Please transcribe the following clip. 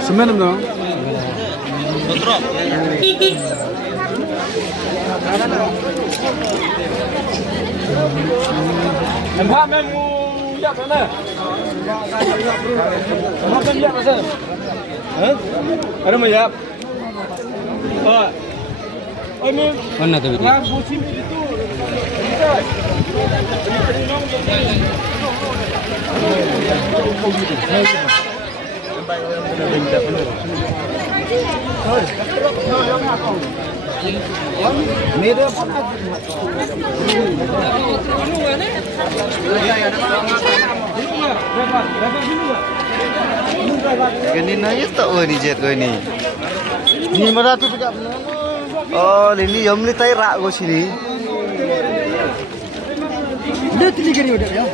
Semen dong. Kontrol. Empat memu ya mana? Empat memu ya mana? Hah? Ada memu ya? Oh. Oh mem. Mana tuh? Yang musim itu. Media apa? Ganin aja tak ni jet gue ni. Ni mana tu pejak? Oh, ini yang meli tai rak gue sini. Dia tinggi gini udah ya.